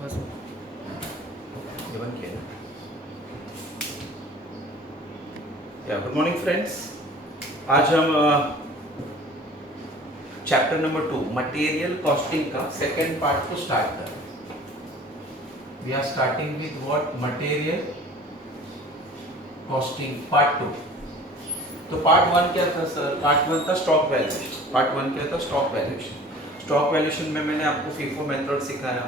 बस ये बन किया ना। Good morning friends. आज हम चैप्टर नंबर 2 मटेरियल कॉस्टिंग का सेकेंड पार्ट को स्टार्ट कर रहे हैं। We are starting with what material costing part 2। तो पार्ट 1 क्या था सर? पार्ट 1 था स्टॉक वैल्यूएशन। पार्ट 1 क्या था? Stock valuation. स्टॉक वैल्यूएशन में मैंने आपको फीफो मेथड सिखाया,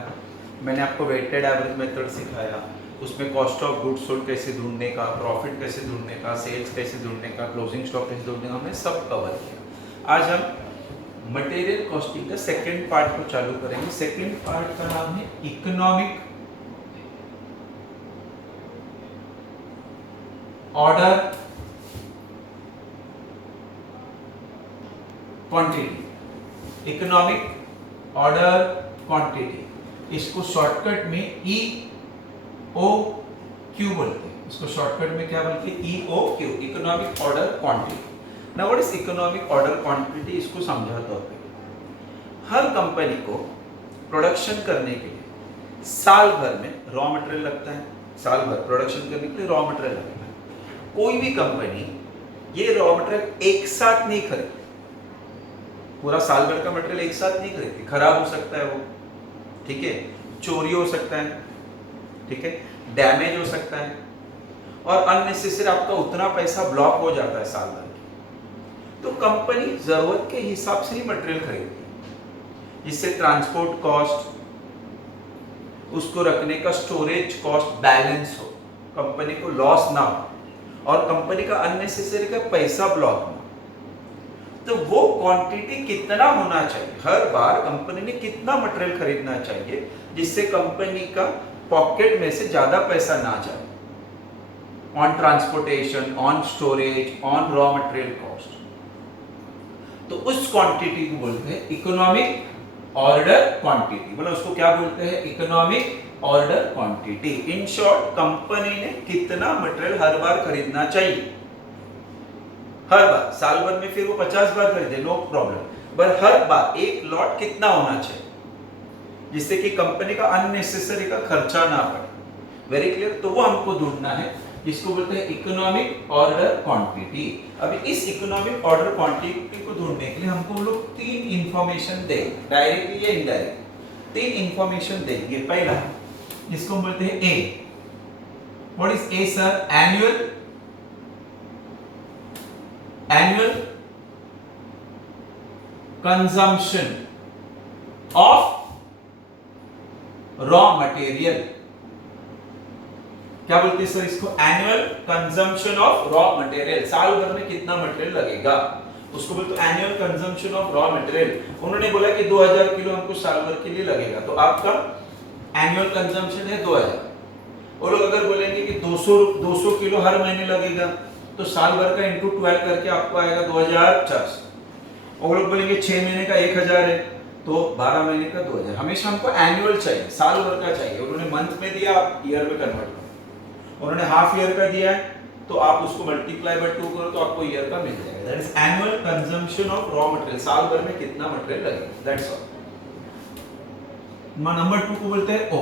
मैंने आपको वेटेड एवरेज मेथड सिखाया, उसमें कॉस्ट ऑफ गुड्स सोल्ड कैसे ढूंढने का, प्रॉफिट कैसे ढूंढने का, सेल्स कैसे ढूंढने का, क्लोजिंग स्टॉक कैसे ढूंढने का, हमने सब कवर किया। आज हम मटेरियल कॉस्टिंग का सेकंड पार्ट को चालू करेंगे। सेकंड पार्ट का नाम है economic order quantity. Economic order quantity, इसको शॉर्टकट में EOQ बोलते हैं। इसको शॉर्टकट में क्या बोलते हैं? EOQ, economic order quantity. Now what is economic order quantity? इसको समझाता हूं। हर कंपनी को प्रोडक्शन करने के लिए साल भर में रॉ मटेरियल लगता है। साल भर प्रोडक्शन करने के लिए रॉ मटेरियल लगता है। कोई भी कंपनी ये रॉ मटेरियल एक साथ नहीं खरीदती, पूरा साल भर का मटेरियल एक साथ नहीं खरीदती। खराब हो सकता है वो, ठीक है, चोरी हो सकता है, ठीक है, डैमेज हो सकता है, और अननेसेसरी आपका उतना पैसा ब्लॉक हो जाता है साल भर की। तो कंपनी जरूरत के हिसाब से ही मटेरियल खरीदती है, जिससे ट्रांसपोर्ट कॉस्ट, उसको रखने का स्टोरेज कॉस्ट बैलेंस हो, कंपनी को लॉस ना हो, और कंपनी का अननेसेसरी का पैसा ब्लॉक ना हो। तो वो क्वांटिटी कितना होना चाहिए, हर बार कंपनी ने कितना मटेरियल खरीदना चाहिए जिससे कंपनी का पॉकेट में से ज्यादा पैसा ना जाए on transportation, on storage, on raw material cost. तो उस क्वांटिटी को बोलते हैं इकोनॉमिक ऑर्डर क्वांटिटी। मतलब उसको क्या बोलते हैं? Economic order quantity. In short, company ने कितना मटेरियल हर बार खरीदना चाहिए, हर बार साल भर में फिर वो 50 बार खरीदे, नो प्रॉब्लम, पर हर बार एक लॉट कितना होना चाहिए जिससे कि कंपनी का अननेसेसरी का खर्चा ना पड़े। Very clear? तो वो हमको ढूंढना है, जिसको बोलते हैं इकोनॉमिक ऑर्डर क्वांटिटी। अभी इस इकोनॉमिक ऑर्डर क्वांटिटी को ढूंढने के लिए हमको लोग तीन इंफॉर्मेशन देंगे, डायरेक्टली या इनडायरेक्ट। तीन इंफॉर्मेशन देंगे। पहला, इसको हम बोलते हैं A. What is A sir? annual consumption of raw material। क्या बोलते हैं सर इसको? Annual consumption of raw material. साल भर में कितना मटेरियल लगेगा उसको बोलते हैं annual consumption of raw material. उन्होंने बोला कि 2000 किलो हमको साल भर के लिए लगेगा, तो आपका एनुअल कंजम्पशन है 2000। वो लोग अगर बोलेंगे कि 200 किलो हर महीने लगेगा, तो साल भर का इंटू 12 करके आपको आएगा 2400। और लोग बोलेंगे 6 महीने का 1000 है, तो 12 महीने का 2000। हमेशा हमको एनुअल चाहिए, साल भर का चाहिए। उन्होंने मंथ में दिया, आप ईयर में कन्वर्ट करो। उन्होंने हाफ ईयर का दिया है, तो आप उसको मल्टीप्लाई बाय 2 करो तो आपको ईयर का मिल जाएगा। That is annual consumption of raw material. साल भर में कितना मटेरियल लगेगा, दैट्स ऑल। नंबर 2 को बोलते हैं O,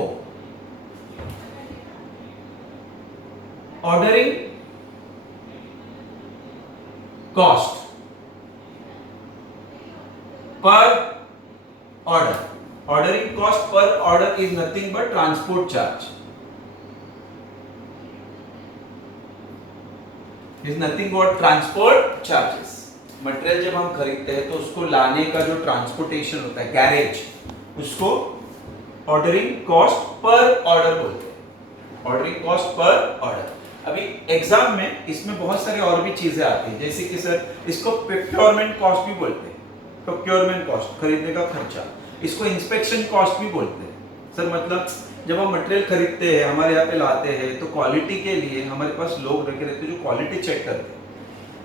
ordering cost per order. Ordering cost per order is nothing but transport charge, is nothing but transport charges. Material जब हम खरीदते हैं तो उसको लाने का जो ट्रांसपोर्टेशन होता है, गैरेज, उसको ऑर्डरिंग कॉस्ट पर ऑर्डर बोलते हैं। Ordering cost per order. अभी एग्जाम में इसमें बहुत सारे और भी चीजें आती हैं, जैसे कि सर इसको प्रोक्योरमेंट कॉस्ट भी बोलते हैं। प्रोक्योरमेंट कॉस्ट, खरीदने का खर्चा। इसको इंस्पेक्शन कॉस्ट भी बोलते हैं। सर मतलब जब हम मटेरियल खरीदते हैं, हमारे यहाँ पे लाते हैं, तो क्वालिटी के लिए हमारे पास लोग रखे रहते हैं जो क्वालिटी चेक करते हैं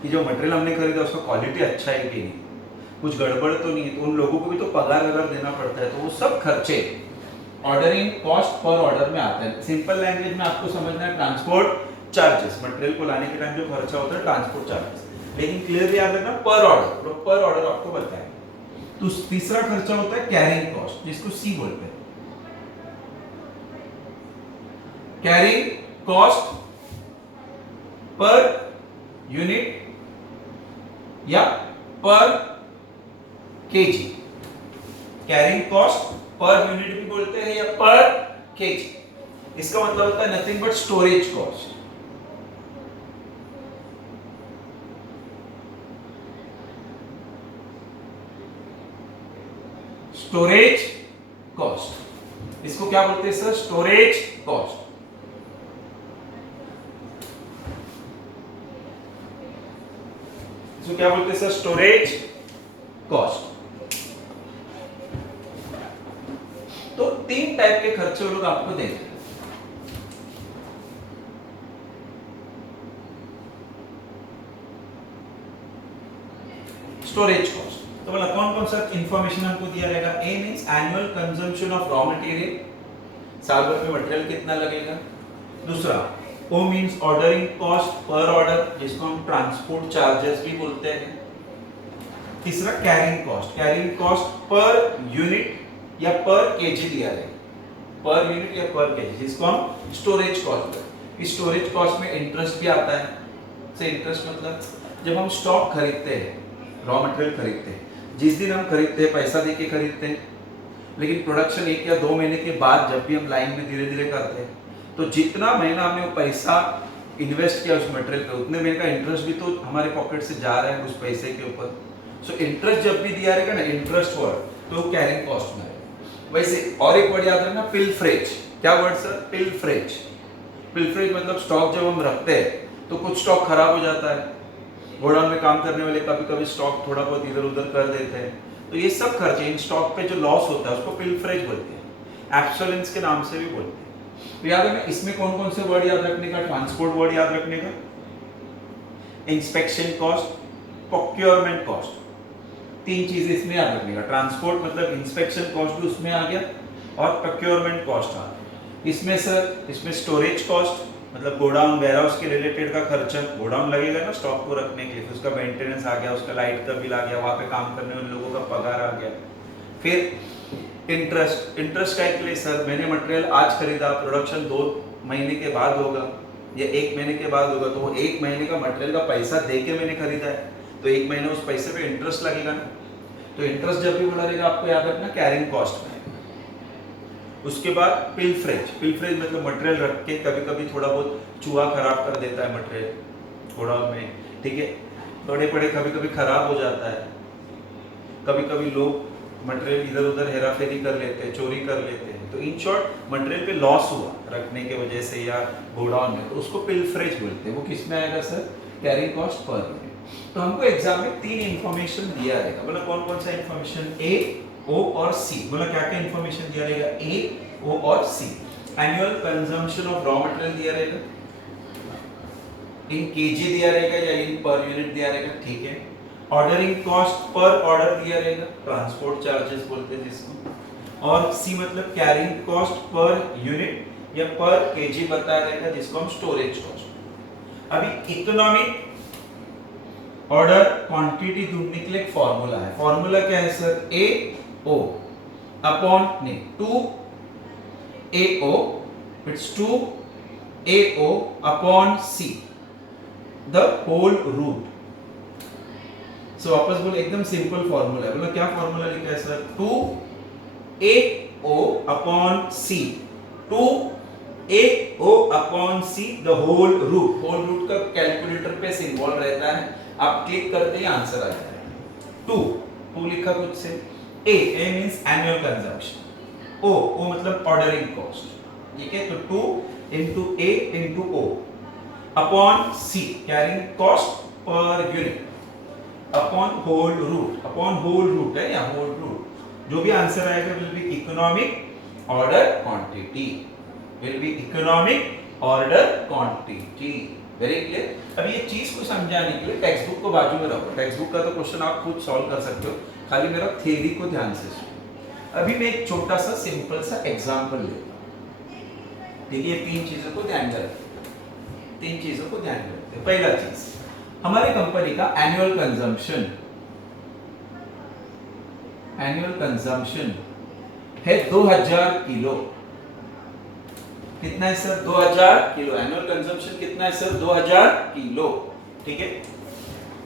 कि जो मटेरियल हमने खरीदा उसका क्वालिटी अच्छा है कि नहीं, कुछ गड़बड़ तो नहीं है। तो उन लोगों को भी तो पगार वगैरह देना पड़ता है, तो वो सब खर्चे ऑर्डरिंग कॉस्ट पर ऑर्डर में आते हैं। सिंपल लैंग्वेज में आपको समझना है, ट्रांसपोर्ट चार्जेस, मटेरियल को लाने के टाइम जो खर्चा होता है ट्रांसपोर्ट चार्जेस। लेकिन क्लियरली याद रखना पर ऑर्डर, पर ऑर्डर आपको बताएं। तो तीसरा खर्चा होता है कैरिंग कॉस्ट, जिसको सी बोलते हैं। कैरिंग कॉस्ट पर यूनिट या per KG. Carrying cost per unit भी बोलते हैं या पर केजी। इसका मतलब होता है nothing but storage cost. Storage cost, इसको क्या बोलते हैं सर? Storage cost. इसको क्या बोलते हैं सर? Storage cost. तो 3 टाइप के खर्चे वो लोग आपको देंगे। स्टोरेज कॉस्ट तो बोला कौन कौन सा इंफॉर्मेशन हमको दिया रहेगा? A means annual consumption of raw material, साल भर में मटेरियल कितना लगेगा। दूसरा O means ordering cost per order, जिसको हम ट्रांसपोर्ट चार्जेस भी बोलते हैं। तीसरा carrying cost, carrying cost per unit या पर केजी दिया है, पर यूनिट या पर केजी, जिसको हम स्टोरेज कॉस्ट बोलते हैं। इस स्टोरेज कॉस्ट में इंटरेस्ट भी आता है। से इंटरेस्ट मतलब जब हम स्टॉक खरीदते हैं, रॉ मटेरियल खरीदते हैं, जिस दिन हम खरीदते हैं पैसा देके खरीदते हैं, लेकिन प्रोडक्शन 1 या 2 महीने के बाद जब भी हम लाइन में धीरे धीरे करते हैं, तो जितना महीना हमने वो पैसा इन्वेस्ट किया उस मटेरियल पे, उतने महीने का इंटरेस्ट भी तो हमारे पॉकेट से जा रहा है उस पैसे के ऊपर। सो इंटरेस्ट जब भी दिया रहेगा ना, इंटरेस्ट वर्ड, तो कैरिंग कॉस्ट में है। वैसे और एक वर्ड याद रखना, पिलफ्रेज। क्या वर्ड सर? पिलफ्रेज। पिलफ्रेज मतलब स्टॉक जब हम रखते हैं तो कुछ स्टॉक खराब हो जाता है, गोडाउन में काम करने वाले कभी कभी स्टॉक थोड़ा बहुत इधर उधर कर देते हैं, तो ये सब खर्चे, इन स्टॉक पे जो लॉस होता है उसको पिलफ्रेज बोलते हैं, एब्सोलेंस के नाम से भी बोलते हैं। तो याद रखना, इसमें कौन कौन से वर्ड याद रखने का? ट्रांसपोर्ट वर्ड याद रखने का, इंस्पेक्शन कॉस्ट, प्रोक्योरमेंट कॉस्ट, 3 चीजें इसमें याद रखने का। ट्रांसपोर्ट मतलब इंस्पेक्शन कॉस्ट भी उसमें आ गया और प्रोक्योरमेंट कॉस्ट आ गया। इसमें सर, इसमें स्टोरेज कॉस्ट मतलब गोडाउन वेयर हाउस के रिलेटेड का खर्चा, गोडाउन लगेगा ना स्टॉक को रखने के लिए, उसका मेंटेनेंस आ गया, उसका लाइट का बिल आ गया, वहां पे काम करने वाले लोगों का पगार आ गया। फिर इंटरेस्ट, इंटरेस्ट का के लिए सर मैंने मटेरियल आज खरीदा, प्रोडक्शन 2 महीने के बाद होगा या 1 महीने के बाद होगा, तो वो 1 महीने का मटेरियल का पैसा दे के मैंने खरीदा है, तो 1 महीने उस पैसे पे इंटरेस्ट लगेगा ना। तो इंटरेस्ट जब भी बोला रहेगा आपको याद रखना कैरिंग कॉस्ट में। उसके बाद पिलफ्रेज, पिलफ्रेज मतलब मटेरियल रख के कभी कभी थोड़ा बहुत चूहा खराब कर देता है मटेरियल गोडाउन में, ठीक है, बड़े बड़े कभी कभी खराब हो जाता है, कभी कभी लोग मटेरियल इधर उधर हेरा फेरी कर लेते हैं, चोरी कर लेते हैं, तो इन शॉर्ट मटेरियल पे लॉस हुआ रखने के वजह से या गोडाउन में, तो उसको पिलफ्रेज बोलते हैं। वो किस में आएगा sir? Carrying cost per unit. तो हमको एग्जाम में 3 इंफॉर्मेशन दिया रहेगा, बोला कौन कौन सा इंफॉर्मेशन? ए, ओ और सी। बोला क्या क्या इंफॉर्मेशन दिया रहेगा? ए, ओ और C. Annual consumption of raw material दिया रहेगा, इन केजी दिया रहेगा या इन पर यूनिट दिया रहेगा, ठीक है। ऑर्डरिंग कॉस्ट पर ऑर्डर दिया रहेगा, ट्रांसपोर्ट चार्जेस बोलते हैं जिसको। और सी मतलब कैरिंग कॉस्ट पर यूनिट या पर केजी बताया रहेगा, जिसको हम स्टोरेज कॉस्ट। अभी इकोनॉमिक ऑर्डर क्वांटिटी ढूंढने के लिए एक फॉर्मूला है। फॉर्मूला क्या है sir? A O upon 2 AO, it's 2 AO upon C, the whole root। so वापस बोले, एकदम सिंपल फॉर्मूला है। बोला क्या फॉर्मूला लिखा है sir? 2 AO upon C, 2 AO upon C the whole root। whole root का कैलकुलेटर पे सिंबल रहता है, आप क्लिक करते ही आंसर आ जाता है। 2 लिखा कुछ से, A means annual consumption, O मतलब ऑर्डरिंग कॉस्ट, ठीक है। तो 2 into A into O upon C carrying cost per unit upon whole root है या whole root, जो भी आंसर आएगा will be economic order quantity, will be economic order quantity। Very clear. अब ये चीज को समझाने के लिए टेक्स्ट बुक को बाजू में रखो, टेक्स्ट बुक का तो क्वेश्चन आप खुद सॉल्व कर सकते हो, खाली मेरा थ्योरी को ध्यान से सुनो। अभी मैं एक छोटा सा सिंपल सा एग्जांपल लेता हूं, ठीक है। ये 3 चीजों को ध्यान में रखते, 3 चीजों को ध्यान में रखते। पहला चीज, हमारी कंपनी का एनुअल कंजम्पशन है 2000 किलो, कितना है सर? 2000 किलो। एनुअल कंजम्पशन कितना है सर? 2000 किलो। ठीक है,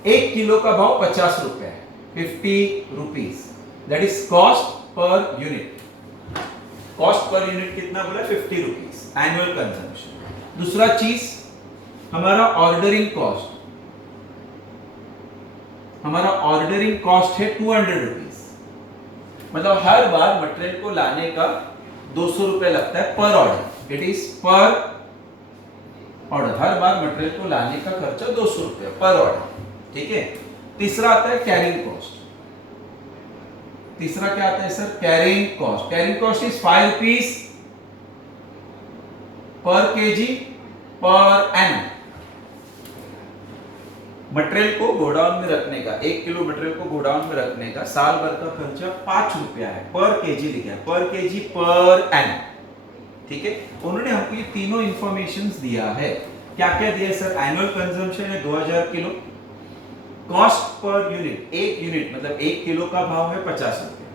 1 किलो का भाव 50 रुपए है, 50 rupees. That is cost per unit. Cost per unit कितना बोला? 50 रुपीज एनुअल कंजम्पशन। दूसरा चीज हमारा ऑर्डरिंग कॉस्ट। हमारा ऑर्डरिंग कॉस्ट है 200 रुपीज। मतलब हर बार मटेरियल को लाने का 200 रुपए लगता है पर ऑर्डर। इट इज पर ऑर्डर। हर बार मटेरियल को लाने का खर्चा 200 रुपए पर ऑर्डर। ठीक है। तीसरा आता है कैरिंग कॉस्ट। तीसरा क्या आता है sir? Carrying cost. Carrying cost is 5 rupees per KG per annum. Material को गोडाउन में रखने का, 1 किलो मटेरियल को गोडाउन में रखने का साल भर का खर्चा 5 रुपया है। पर केजी लिखा है, पर केजी पर एनम। ठीक है, उन्होंने हमको ये तीनों इंफॉर्मेशंस दिया है। क्या क्या दिया सर? एनुअल कंजम्पशन है 2000 kilo. Cost per unit, 1 unit मतलब 1 किलो का भाव है 50 रुपया।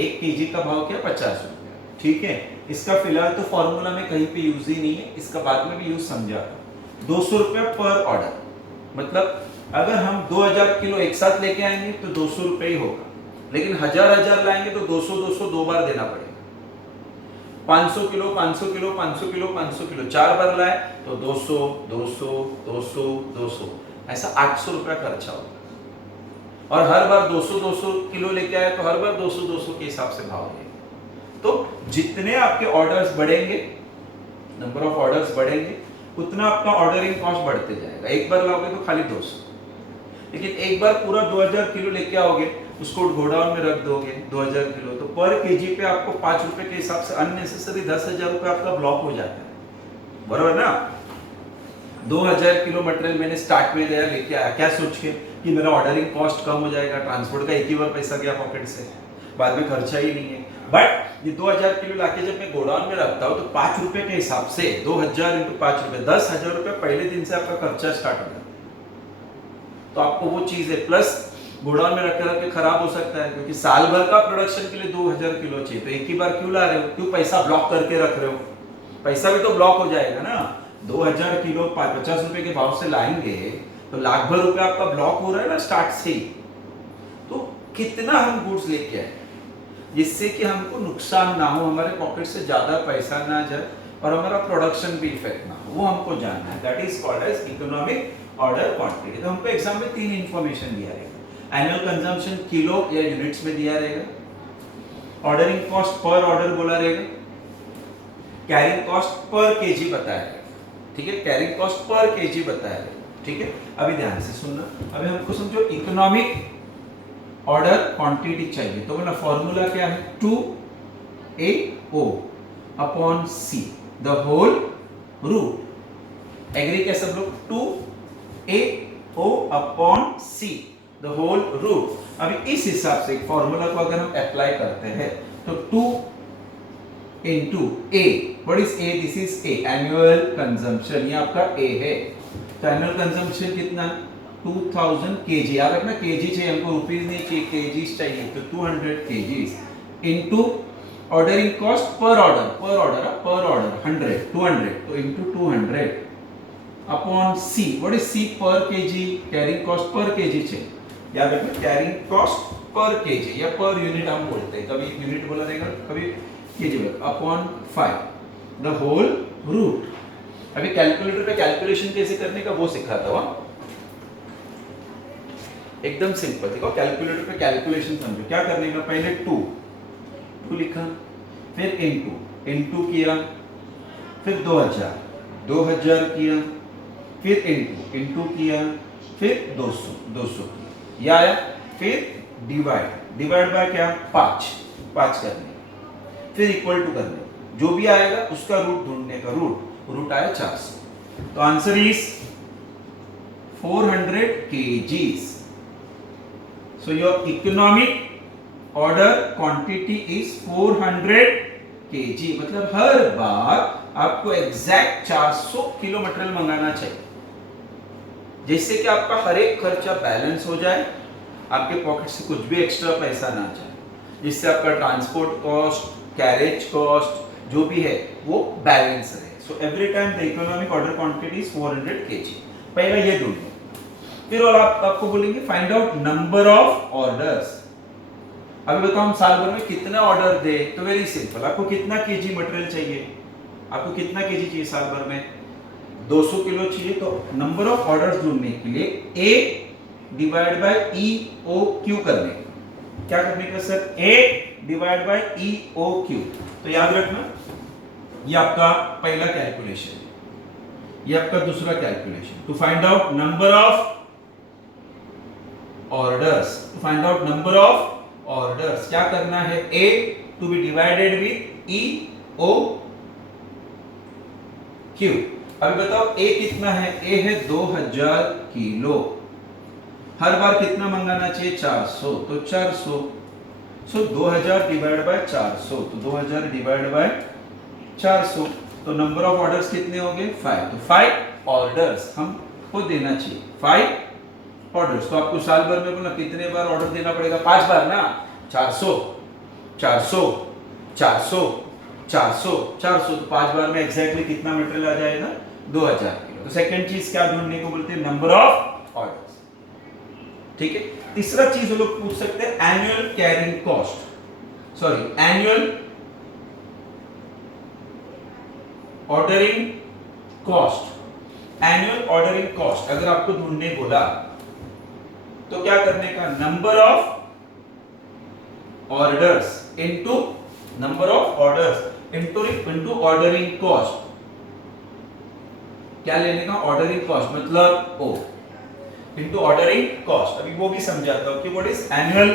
1 केजी का भाव क्या? 50 रुपया। ठीक है, इसका फिलहाल तो फॉर्मूला में कहीं पे यूज ही नहीं है, इसका बाद में भी यूज समझा। 200 रुपया पर ऑर्डर। मतलब अगर हम 2000 किलो एक साथ लेके आएंगे तो 200 रुपए ही होगा, लेकिन हजार लाएंगे तो 200 दो बार देना पड़ेगा। 500 किलो 500 किलो 500 किलो 500 किलो 4 बार लाए तो 200 200 200 200, ऐसा 800 रुपया खर्चा होगा। और हर बार 200 किलो लेके आए तो हर बार 200 के हिसाब से भाव देगा। तो जितने आपके ऑर्डर्स बढ़ेंगे, नंबर ऑफ ऑर्डर्स बढ़ेंगे, उतना आपका ऑर्डरिंग कॉस्ट बढ़ते जाएगा। एक बार लाओगे तो खाली 200, लेकिन एक बार पूरा 2000 किलो लेके आओगे, उसको गोडाउन में रख दोगे 2000 किलो, तो पर केजी पे आपको 5 रुपए के हिसाब से अननेसेसरी 10,000 रुपए आपका ब्लॉक हो जाता है। बराबर ना? 2000 किलो मटेरियल मैंने स्टार्ट में दिया, लेके आया क्या सोच के कि मेरा ऑर्डरिंग कॉस्ट कम हो जाएगा, ट्रांसपोर्ट का एक ही बार पैसा गया पॉकेट से, बाद में खर्चा ही नहीं है। बट ये 2000 किलो लाके जब मैं गोडाउन में रखता हूँ तो 5 रुपए के हिसाब से 2000 इंटू 5 रुपए 10,000 रुपए पहले दिन से आपका खर्चा स्टार्ट हो जाता है। तो आपको वो चीज है, प्लस गोडाउन में रख खराब हो सकता है, क्योंकि साल भर का प्रोडक्शन के लिए 2000 किलो चाहिए, तो एक ही बार क्यों ला रहे हो? क्यों पैसा ब्लॉक करके रख रहे हो? पैसा भी तो ब्लॉक हो जाएगा ना। 2000 किलो 50 रुपए के भाव से लाएंगे तो लाख भर रुपए आपका ब्लॉक हो रहा है ना स्टार्ट से ही। तो कितना हम गुड्स लेके आए जिससे कि हमको नुकसान ना हो, हमारे पॉकेट से ज्यादा पैसा ना जाए और हमारा प्रोडक्शन भी इफेक्ट ना हो, वो हमको जानना है। That is called as economic order quantity. तो हमको एग्जाम में 3 इंफॉर्मेशन दिया रहेगा। एनुअल कंजम्पशन किलो या यूनिट्स में दिया रहेगा, ऑर्डरिंग कॉस्ट पर ऑर्डर बोला रहेगा, कैरिंग कॉस्ट पर केजी बताया रहेगा। ठीक है, कैरिंग कॉस्ट पर केजी बताया रहेगा। ठीक है, अभी ध्यान से सुनना। अभी हमको समझो इकोनॉमिक ऑर्डर क्वांटिटी चाहिए, तो बोला फॉर्मूला क्या है? 2AO upon C the whole root. Agree क्या सब लोग? 2AO upon C the whole root. अभी इस हिसाब से फॉर्मूला को अगर हम अप्लाई करते हैं तो 2 into A, what is A? This is A, annual consumption, ये आपका A है। तो annual consumption कितना? 2000 kg। याद रखना kg चाहिए हमको, रुपीस नहीं चाहिए, kgs चाहिए। तो 200 kgs into ordering cost per order 100 200, तो into 200 upon C, what is C? per kg, carrying cost per kg चाहिए। याद रखना carrying cost per kg या per unit हम बोलते हैं, कभी यूनिट बोला रहेगा कभी kg upon 5 the whole root. अभी कैलकुलेटर पे कैलकुलेशन कैसे करने का वो सिखाता हूं, एकदम सिंपल। देखो कैलकुलेटर पे कैलकुलेशन समझो, क्या करने का? पहले 2 लिखा, फिर इनटू किया, फिर 2000 किया, फिर इनटू किया, फिर 200 किया, या आया। फिर डिवाइड बाय क्या? 5 करने, फिर इक्वल टू करने, जो भी आएगा उसका रूट ढूंढने का। रूट आया 400, तो answer is 400 kgs। So your economic order quantity is 400 kg। मतलब हर बार आपको एग्जैक्ट 400 किलो मटेरियल मंगाना चाहिए, जिससे कि आपका हर एक खर्चा बैलेंस हो जाए, आपके पॉकेट से कुछ भी एक्स्ट्रा पैसा ना जाए, जिससे आपका ट्रांसपोर्ट कॉस्ट, कैरेज कॉस्ट, जो भी है वो बैलेंस रहे। So every time the economic order quantity is 400 kg। पहला ये ढूंढ लो, फिर और आपको बोलेंगे find out number of orders. अभी बताओ हम साल भर में कितना ऑर्डर दे, तो वेरी सिंपल, आपको कितना केजी मटेरियल चाहिए, आपको कितना केजी चाहिए साल भर में, 200 किलो चाहिए। तो नंबर ऑफ ऑर्डर्स ढूंढने के लिए A डिवाइड बाय EOQ करने, क्या करने का sir, A divide by EOQ। तो याद रखना ये आपका पहला कैलकुलेशन है, ये आपका दूसरा calculation. To find out number of orders, to find out number of orders क्या करना है, A to be divided with EOQ। अभी बताओ A कितना है, A है 2000 किलो, हर बार कितना मंगाना चाहिए, 400, तो 400। सो 2000 डिवाइड बाय 400, तो 2000 डिवाइड बाय 400, तो नंबर ऑफ ऑर्डर्स कितने हो गए, 5। तो 5 ऑर्डर्स हमको देना चाहिए, 5 ऑर्डर्स। तो आपको साल भर में बोला कितने बार ऑर्डर देना पड़ेगा, 5 बार ना, 400 400 400 400 400, तो 5 बार में एग्जैक्टली कितना मटेरियल आ जाएगा, 2000 किलो। तो सेकंड चीज क्या ढूंढने को बोलते हैं, नंबर ऑफ ऑर्डर्स। ठीक है, तीसरा चीज लोग पूछ सकते हैं annual carrying cost, sorry annual ordering cost. Annual ordering cost अगर आपको ढूंढने बोला तो क्या करने का, number of orders into number of orders into ordering cost. क्या लेने का, ऑर्डरिंग कॉस्ट मतलब O इनटू ऑर्डरिंग कॉस्ट। अभी वो भी समझाता हूं कि what is annual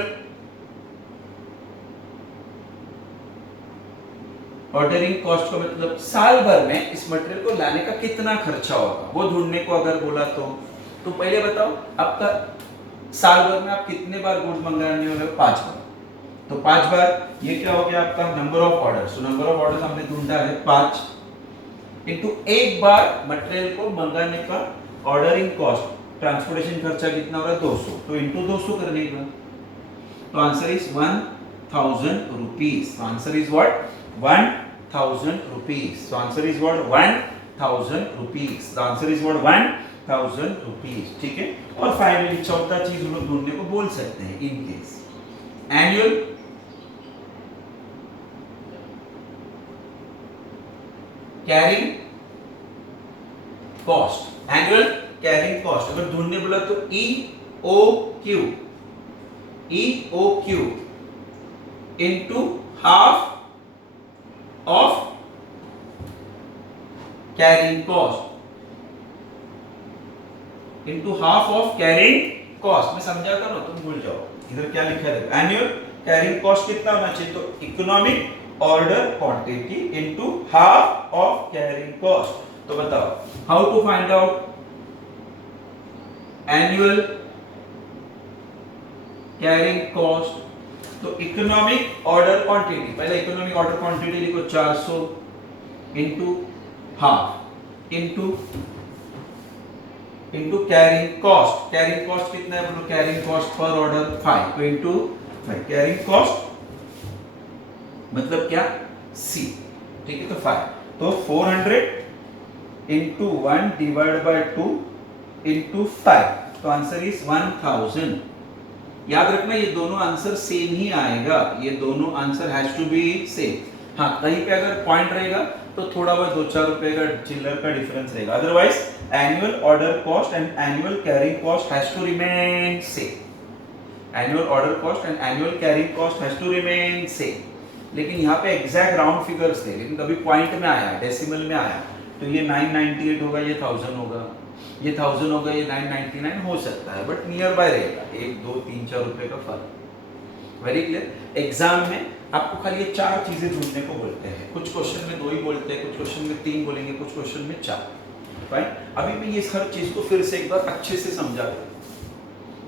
ordering cost का मतलब साल भर में इस मटेरियल को लाने का कितना खर्चा होगा, वो ढूंढने को अगर बोला तो पहले बताओ आपका साल भर में आप कितने बार गुड मंगाने वाले हो, 5 बार। तो 5 बार ये क्या हो गया आपका नंबर ऑफ ऑर्डर्स। तो नंबर ऑफ ऑर्डर्स हमने ढूंढा है 5 इनटू एक बार मटेरियल को मंगाने का ऑर्डरिंग कॉस्ट, ट्रांसपोर्टेशन खर्चा कितना हो रहा है, 200, तो इनटू 200 करने का। तो answer is 1000 rupees. Answer is what, 1000 rupees. So answer is what, 1000 rupees. The answer is what, 1000 rupees. ठीक है, और फाइनली चौथा चीज हम लोग ढूंढने को बोल सकते हैं, in case annual carrying cost. Annual carrying cost अगर ढूंढने बोला तो EOQ into half of carrying cost, into half of carrying cost. मैं समझाता ना, तुम भूल जाओ इधर क्या लिखा है। एनुअल कैरिंग कॉस्ट कितना होना चाहिए, तो economic order quantity into half of carrying cost. तो बताओ how to find out annual carrying cost. तो इकोनॉमिक ऑर्डर क्वांटिटी, पहले इकोनॉमिक ऑर्डर क्वांटिटी लिखो 400 into half into carrying cost. Carrying cost कितना है बोलो, कैरिंग कॉस्ट पर ऑर्डर 5, तो into carrying cost मतलब क्या, C। ठीक है, तो 5, तो 400 इनटू 1 डिवाइड बाय 2 इनटू 5, तो आंसर इज 1000। याद रखना ये दोनों आंसर सेम ही आएगा, ये दोनों answer has to be same. हाँ, कहीं पे अगर पॉइंट रहेगा तो थोड़ा बहुत 2-4 रुपए का चिल्लर का डिफरेंस रहेगा, otherwise annual order cost and annual carrying cost has to remain same. Annual order cost and annual carrying cost has to remain same. लेकिन यहाँ पे एग्जैक्ट राउंड फिगर्स थे, लेकिन कभी पॉइंट में आया, डेसिमल में आया, तो ये 998 होगा, ये 1000 होगा, ये 1000 होगा, ये 999 हो सकता है, बट नियर बाय रहेगा, 1 2 3 4 रुपए का फर्क। Very clear. एग्जाम में आपको खाली ये 4 चीजें ढूंढने को बोलते हैं, कुछ क्वेश्चन में 2 ही बोलते हैं, कुछ क्वेश्चन में 3 बोलेंगे, कुछ क्वेश्चन में 4। फाइन, अभी मैं ये हर चीज को फिर से एक बार अच्छे से समझा दूं,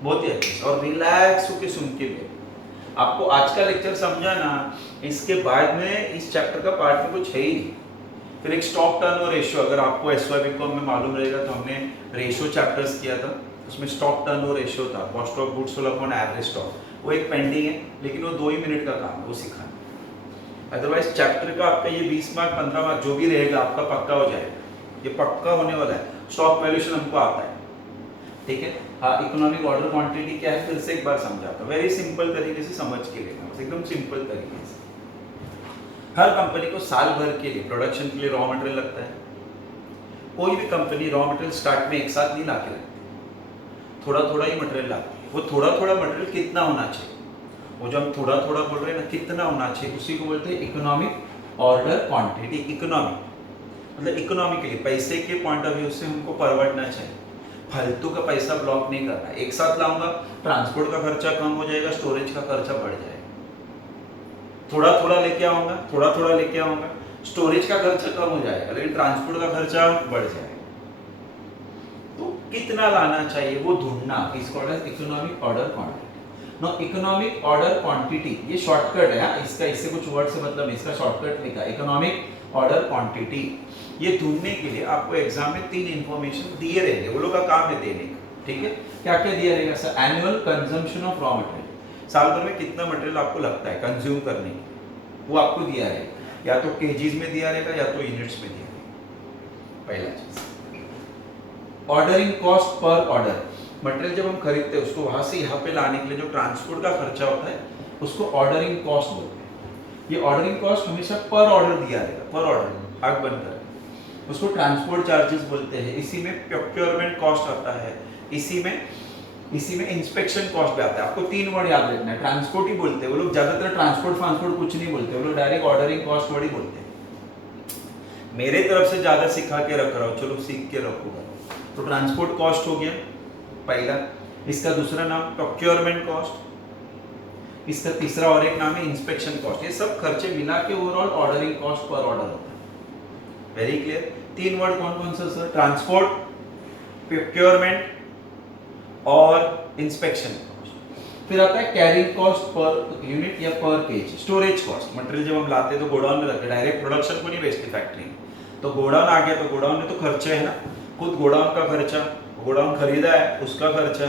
बहुत ही अच्छे से, और रिलैक्स होकर सुन के भी। आपको आज का लेक्चर समझा ना, इसके बाद में इस चैप्टर का पार्ट में कुछ है ही नहीं। फिर एक स्टॉक टर्नओवर रेशियो, अगर आपको एसवाईबीकॉम में मालूम रहेगा तो हमने रेशियो चैप्टर्स किया था, उसमें स्टॉक टर्नओवर रेशियो था, cost of goods sold upon average stock, वो एक पेंडिंग है, लेकिन वो 2 ही मिनट का काम है, वो सिखाना। अदरवाइज चैप्टर का आपका ये 20 मार्क 15 मार्क जो भी रहेगा आपका पक्का हो जाएगा, ये पक्का होने वाला है। स्टॉक वैल्यूएशन हमको आता है, ठीक है। हाँ, इकोनॉमिक ऑर्डर क्वांटिटी क्या है फिर से एक बार समझाता हूँ, वेरी सिंपल तरीके से समझ के लेना, बस एकदम सिंपल तरीके से। हर कंपनी को साल भर के लिए प्रोडक्शन के लिए रॉ मटेरियल लगता है। कोई भी कंपनी रॉ मटेरियल स्टार्ट में एक साथ नहीं ला के रखती, थोड़ा थोड़ा ही मटेरियल लाती है। वो थोड़ा थोड़ा मटेरियल कितना होना चाहिए, वो जो हम थोड़ा थोड़ा बोल रहे हैं ना, कितना होना चाहिए, उसी को बोलते हैं इकोनॉमिक ऑर्डर क्वांटिटी। इकोनॉमिक मतलब इकोनॉमिकली पैसे के पॉइंट ऑफ व्यू से हमको परवड़ना चाहिए, फालतू का पैसा ब्लॉक नहीं करना है। एक साथ लाऊंगा, ट्रांसपोर्ट का खर्चा कम हो जाएगा, स्टोरेज का खर्चा बढ़ जाएगा। थोड़ा थोड़ा लेके आऊंगा, थोड़ा थोड़ा लेके आऊंगा, स्टोरेज का खर्चा कम हो जाएगा लेकिन ट्रांसपोर्ट का खर्चा बढ़ जाएगा। तो कितना लाना चाहिए वो ढूंढना, इसको economic order quantity. No, economic order quantity ये शॉर्टकट है, इसका इससे कुछ वर्ड से मतलब इसका शॉर्टकट लिखा इकोनॉमिक ऑर्डर क्वांटिटी। ये ढूंढने के लिए आपको एग्जाम में 3 इंफॉर्मेशन दिए रहेंगे, वो लोग का काम है देने का, ठीक है। क्या क्या दिया रहेगा sir? Annual consumption of raw material, साल भर में कितना मटेरियल आपको लगता है कंज्यूम करने की, वो आपको दिया रहेगा, या तो केजीज में दिया रहेगा या तो यूनिट्स में दिया रहेगा। पहला चीज ordering cost per order, material जब हम खरीदते हैं उसको वहां से यहाँ पे लाने के लिए जो ट्रांसपोर्ट का खर्चा होता है उसको ऑर्डरिंग कॉस्ट बोलते हैं। ये ऑर्डरिंग कॉस्ट हमेशा पर ऑर्डर दिया रहेगा, पर ऑर्डर आग बंद कर, उसको ट्रांसपोर्ट चार्जेस बोलते हैं। इसी में प्रोक्योरमेंट कॉस्ट आता है, इसी में इंस्पेक्शन कॉस्ट भी आता है। आपको 3 वर्ड याद रखना है, ट्रांसपोर्ट ही बोलते हैं वो लोग, ज्यादातर ट्रांसपोर्ट कुछ नहीं बोलते वो लोग, डायरेक्ट ऑर्डरिंग कॉस्ट वर्ड ही बोलते हैं। मेरे तरफ से ज्यादा सिखा के रख रहा हूँ, चलो सीख के रखूंगा। तो ट्रांसपोर्ट कॉस्ट हो गया पहला, इसका दूसरा नाम प्रोक्योरमेंट कॉस्ट, इसका तीसरा और एक नाम है इंस्पेक्शन कॉस्ट। ये सब खर्चे मिला के overall ordering cost per order होता है। Very clear? 3 वर्ड कौन कौन सा सर? ट्रांसपोर्ट, प्रोक्योरमेंट और इंस्पेक्शन कॉस्ट। फिर आता है कैरिंग कॉस्ट पर यूनिट या per KG. Storage cost, material जब हम लाते हैं तो गोडाउन में रखते, डायरेक्ट प्रोडक्शन को नहीं बेचते फैक्ट्री में, तो गोडाउन आ गया तो गोडाउन में तो खर्चे है ना, खुद गोडाउन का खर्चा, गोडाउन खरीदा है उसका खर्चा,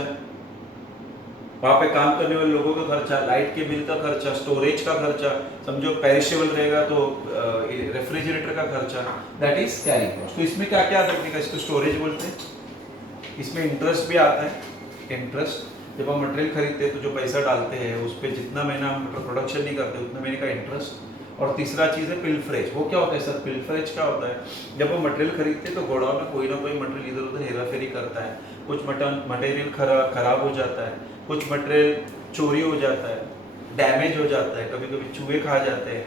वहां पे काम करने वाले लोगों का खर्चा, लाइट के बिल का खर्चा, स्टोरेज का खर्चा, समझो पेरिशेबल रहेगा तो रेफ्रिजरेटर का खर्चा, दैट इज कैरिंग कॉस्ट। तो इसमें क्या क्या रखने का, इसको स्टोरेज बोलते हैं। इसमें इंटरेस्ट भी आता है, इंटरेस्ट जब हम मटेरियल खरीदते हैं तो जो पैसा डालते हैं उस पर जितना महीना हम प्रोडक्शन नहीं करते उतना महीने का इंटरेस्ट। और तीसरा चीज़ है पिलफरेज। वो क्या होता है सर? पिलफरेज क्या होता है? जब हम मटेरियल खरीदते हैं तो गोडाउन में कोई ना कोई मटेरियल इधर उधर हेरा फेरी करता है, कुछ मटेरियल खराब हो जाता है, कुछ मटेरियल चोरी हो जाता है, डैमेज हो जाता है, कभी कभी चूहे खा जाते हैं,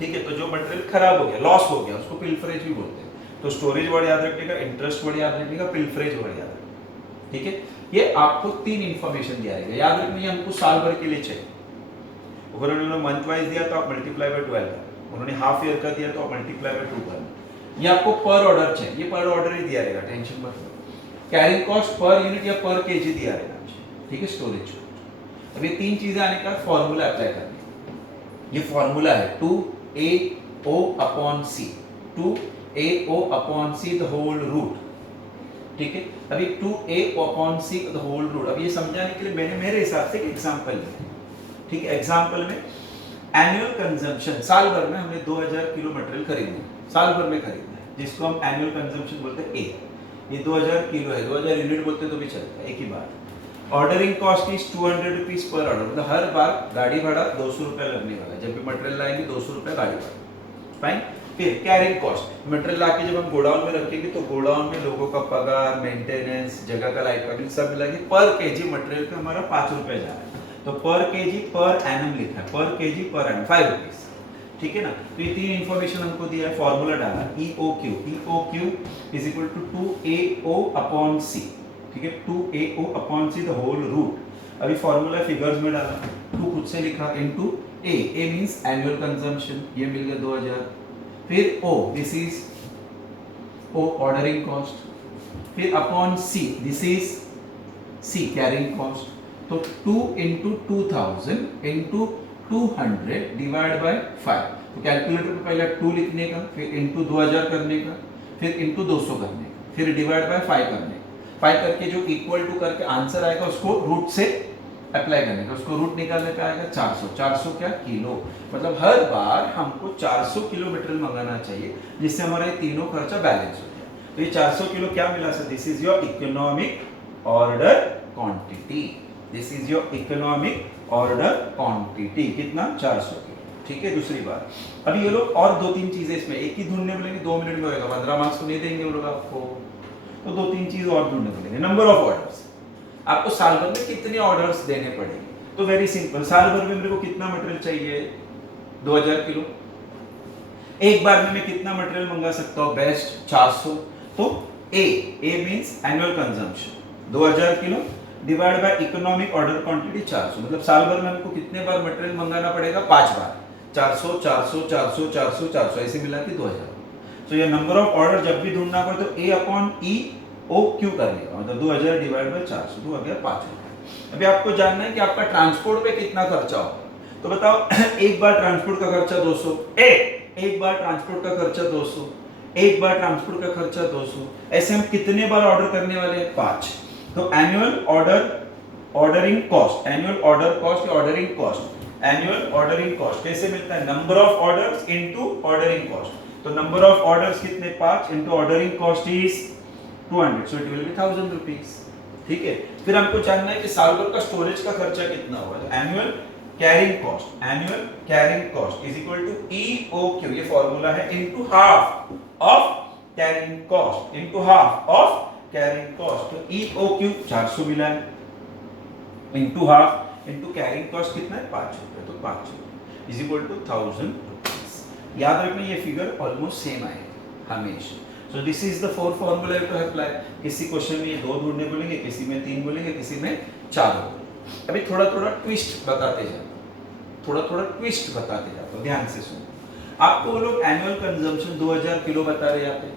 ठीक है। तो जो मटेरियल खराब हो गया, लॉस हो गया, उसको पिलफरेज भी बोलते हैं। तो स्टोरेज वर्ड याद रखने का, इंटरेस्ट वर्ड याद रखने का, पिलफरेज वर्ड याद रखने का, ठीक है। ये आपको 3 इंफॉर्मेशन दिया जाएगा, याद रखना, ये हमको साल भर के लिए चाहिए। अगर उन्होंने मंथ वाइज दिया तो आप मल्टीप्लाई बाय 12 करना, उन्होंने हाफ ईयर का दिया तो आप मल्टीप्लाई बाय 2 करना। ये आपको पर ऑर्डर चाहिए, ये पर ऑर्डर ही दिया रहेगा, टेंशन मत लो। कैरिंग कॉस्ट पर यूनिट या पर केजी दिया रहेगा, ठीक है। स्टोरेज, अब ये 3 चीजें आने का फॉर्मूला अप्लाई करना। ये फॉर्मूला है 2AO upon C, 2AO upon C the whole root, ठीक है। अभी 2A upon C the whole root, अब ये समझाने के लिए मैंने मेरे हिसाब से एक एग्जांपल लिया, ठीक है। एग्जांपल में एनुअल कंजम्पशन, साल भर में हमने 2000 किलो मटेरियल खरीदना है, साल भर में खरीदना है, जिसको हम एनुअल कंजम्पशन बोलते हैं ए। ये 2000 किलो है, 2000 यूनिट बोलते तो भी चलता है, एक ही बात। Ordering cost is 200 rupees per order, मतलब हर बार गाड़ी भाड़ा 200 रुपया लगने वाला है, जब भी मटेरियल लाएंगे 200 रुपया गाड़ी भाड़ा, फाइन। फिर कैरिंग कॉस्ट, मटेरियल लाके जब हम गोडाउन में रखेंगे तो गोडाउन में लोगों का पगार, मेंटेनेंस, जगह का लाइट का बिल सब मिला के पर केजी मटेरियल पे हमारा 5 रुपए जा रहा है। तो पर केजी पर एनम लिखा है, पर केजी पर एनम 5 रुपीज, ठीक है ना। तो ये 3 इंफॉर्मेशन हमको दिया है, फॉर्मूला डाला EOQ is equal to 2AO upon C, ठीक है। 2AO upon C the whole root. अभी फॉर्मूला फिगर्स में डाला, 2 खुद से लिखा into A, A means annual consumption, ये मिल गया 2000। फिर O, this is O ordering cost, फिर upon C, this is C carrying cost. तो 2 into 2000 into 200 डिवाइड बाय 5। तो कैलकुलेटर पे पहले 2 लिखने का, फिर into 2000 करने का, फिर into 200 करने का, फिर डिवाइड बाय 5 करने का। 5 करके जो इक्वल टू करके आंसर आएगा उसको रूट से अप्लाई करने का, उसको रूट निकालने पे आएगा 400। 400 क्या किलो, मतलब हर बार हमको 400 किलो मटेरियल मंगाना चाहिए जिससे हमारा ये तीनों खर्चा बैलेंस हो जाए। तो ये 400 किलो क्या मिला sir, this is your economic order quantity, this is your economic order quantity, कितना 400 किलो। ठीक है, दूसरी बात, अभी ये लोग और दो तीन चीजें इसमें एक ही ढूंढने बोलेंगे, 2 मिनट में होगा, 15 मार्क्स तो नहीं देंगे वो लोग आपको, तो दो तीन चीज और ढूंढने बोलेंगे। नंबर ऑफ ऑर्डर्स, आपको साल भर में कितने ऑर्डर्स देने पड़ेंगे, तो वेरी सिंपल, साल भर में मेरे को कितना मटेरियल चाहिए, 2000 किलो। एक बार में मैं कितना मटेरियल मंगा सकता हूं, बेस्ट 400। तो A means annual consumption 2000 kilo divide by economic order quantity 400, मतलब साल भर में हमको कितने बार मटेरियल मंगाना पड़ेगा, 5 बार, 400 400 400 400 400 ऐसे मिला के 2000। तो ये नंबर ऑफ ऑर्डर जब भी ढूंढना पड़े तो ए अपॉन ई ओ क्यू कर लेगा, मतलब 2000 डिवाइड बाय 400, तो आ गया 5 रुपए। अभी आपको जानना है कि आपका ट्रांसपोर्ट पे कितना खर्चा होगा, तो बताओ एक बार ट्रांसपोर्ट का खर्चा 200, एक बार ट्रांसपोर्ट का खर्चा 200, एक बार ट्रांसपोर्ट का खर्चा 200, ऐसे हम कितने बार ऑर्डर करने वाले हैं, 5। तो annual ordering cost, annual order cost या ordering cost, annual ordering cost कैसे मिलता है, number of orders into ordering cost. तो नंबर ऑफ ऑर्डर्स कितने, 5 into ordering cost is 200, so it will be 1000 rupees. ठीक है, फिर हमको जानना है कि साल भर का स्टोरेज का खर्चा कितना हुआ, तो annual carrying cost, annual carrying cost is equal to EOQ, ये फार्मूला है, into half of carrying cost, into half of carrying cost. तो EOQ 400 मिला है, into half into carrying cost कितना है, 5 रुपए, तो 5 रुपए इज इक्वल टू 1000 रुपीस। याद रखना ये फिगर ऑलमोस्ट सेम आएगा हमेशा। So this is the four formula you have to apply. किसी क्वेश्चन में ये 2 ढूंढने बोलेंगे, किसी में 3 बोलेंगे, किसी में 4 बोलेंगे। अभी थोड़ा थोड़ा ट्विस्ट बताते जाओ, थोड़ा थोड़ा ट्विस्ट बताते जाओ, ध्यान से सुनो। आपको वो लोग एनुअल कंजम्पशन 2000 किलो बता रहे हैं यहाँ पे,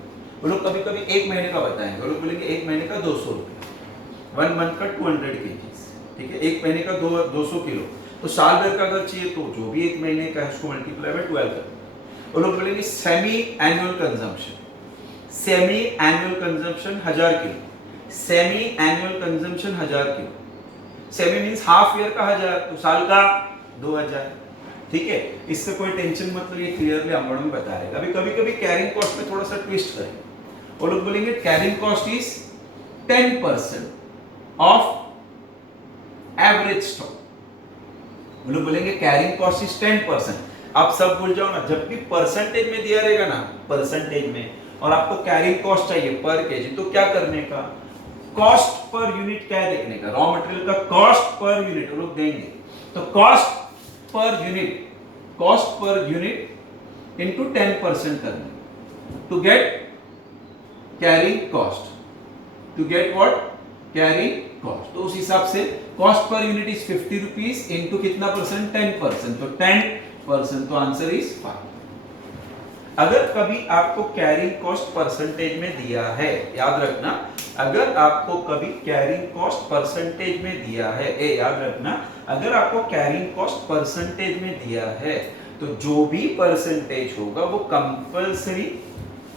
वो लोग कभी कभी एक महीने का बताएंगे, वो लोग बोलेंगे एक महीने का 200 रुपये, 1 मंथ का 200 kgs, ठीक है, एक महीने का 200 किलो, तो साल भर का अगर चाहिए तो जो भी एक महीने का है उसको मल्टीप्लाई बाय 12 कर। वो लोग बोलेंगे semi annual consumption, semi annual consumption 1000 kilo, semi annual consumption 1000 kilo, semi means half year का 1000, तो साल का 2000। ठीक है, इससे कोई टेंशन मतलब, ये क्लियरली अमाउंट में बता रहे हैं। अभी कभी कभी कैरिंग कॉस्ट में थोड़ा सा ट्विस्ट करें, वो लोग बोलेंगे carrying cost is 10% of average stock, वो लोग बोलेंगे कैरिंग कॉस्ट इज 10%। आप सब भूल जाओ ना, जब भी परसेंटेज में दिया रहेगा ना, परसेंटेज में, और आपको कैरिंग कॉस्ट चाहिए पर केजी, तो क्या करने का, कॉस्ट पर यूनिट क्या है देखने का, रॉ मटेरियल का कॉस्ट पर यूनिट वो लोग देंगे, तो कॉस्ट पर यूनिट इनटू 10% करना to get carrying cost, to get what, carrying cost. तो उस हिसाब से cost per unit is 50 rupees into कितना परसेंट, 10%, तो 10%, तो आंसर इज 5। अगर कभी आपको कैरिंग कॉस्ट परसेंटेज में दिया है, याद रखना, अगर आपको कभी कैरिंग कॉस्ट परसेंटेज में दिया है, याद रखना, अगर आपको कैरिंग कॉस्ट परसेंटेज में दिया है, तो जो भी परसेंटेज होगा वो कंपलसरी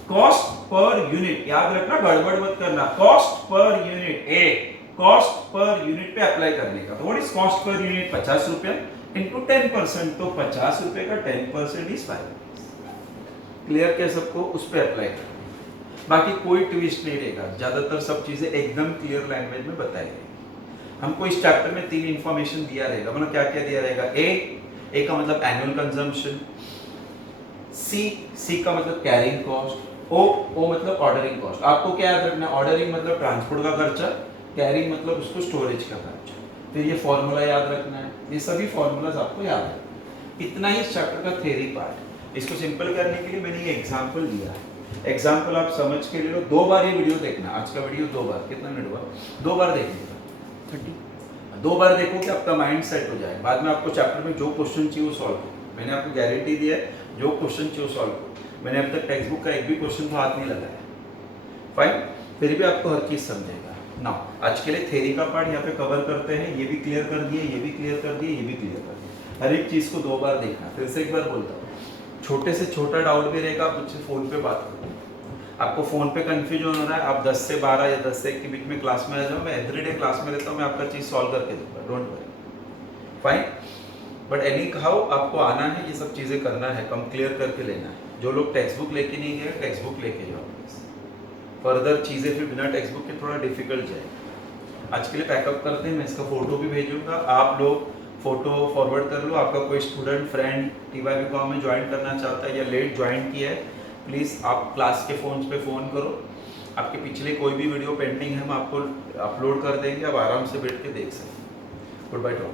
कॉस्ट पर यूनिट, याद रखना, गड़बड़ मत करना, cost per unit, cost per unit पे अप्लाई करने का। तो what is cost per unit, 50 रुपया इनटू 10%, तो 50 रुपए का 10% इज 5। क्लियर क्या सबको, उस पे अप्लाई करना, बाकी कोई ट्विस्ट नहीं रहेगा, ज्यादातर सब चीजें एकदम क्लियर लैंग्वेज में बताई गई। हमको इस चैप्टर में 3 इंफॉर्मेशन दिया रहेगा, मतलब क्या क्या दिया रहेगा, ए का मतलब एनुअल कंजम्पशन, सी का मतलब कैरिंग कॉस्ट, ओ मतलब ऑर्डरिंग कॉस्ट। आपको क्या याद रखना है, ऑर्डरिंग मतलब ट्रांसपोर्ट का खर्चा, कैरिंग मतलब उसको स्टोरेज का खर्चा, फिर ये फॉर्मूला याद रखना है, ये सभी फॉर्मूलाज आपको याद है। इतना ही इस चैप्टर का थ्योरी पार्ट। इसको सिंपल करने के लिए मैंने ये एग्जांपल दिया है, एग्जांपल आप समझ के ले लो, 2 बार ये वीडियो देखना, आज का वीडियो 2 बार, कितना मिनट हुआ, 2 बार देखिएगा, 30, 2 बार देखो कि आपका माइंड सेट हो जाए, बाद में आपको चैप्टर में जो क्वेश्चन चाहिए वो सॉल्व करो। मैंने आपको गारंटी दिया है, जो क्वेश्चन चाहिए वो सॉल्व करो। मैंने अब तक टेक्स्ट बुक का एक भी क्वेश्चन को हाथ नहीं लगाया, फाइन, फिर भी आपको हर चीज समझेगा ना। आज के लिए थ्योरी का पार्ट यहाँ पे कवर करते हैं, ये भी क्लियर कर दिए, ये भी क्लियर कर दिए, ये भी क्लियर कर दिए, हर एक चीज को 2 बार देखना। फिर से एक बार बोलता हूँ, छोटे से छोटा डाउट भी रहेगा, आप मुझसे फोन पे बात करो, आपको फोन पे कंफ्यूजन हो रहा है, आप 10 से 12 या 10 से 1 के बीच में क्लास में आ जाओ, मैं एवरीडे क्लास में रहता हूँ, मैं आपका चीज सॉल्व करके दूंगा, don't worry. Fine, but any how आपको आना है, ये सब चीज़ें करना है, कम क्लियर करके लेना है। जो लोग टेक्स्ट बुक लेके नहीं गए, टेक्स्ट बुक लेके जाओ प्लीज। फर्दर चीज़ें फिर बिना टेक्स्ट बुक के थोड़ा डिफिकल्ट जाएगी। आज के लिए पैकअप करते हैं, मैं इसका फोटो भी भेजूंगा, आप लोग फोटो फॉरवर्ड कर लो। आपका कोई स्टूडेंट फ्रेंड TY में ज्वाइन करना चाहता है या लेट ज्वाइन किया है, प्लीज़ आप क्लास के फ़ोन पे फ़ोन करो। आपके पिछले कोई भी वीडियो पेंडिंग है, हम आपको अपलोड कर देंगे, आप आराम से बैठ के देख सकते। Good by two all.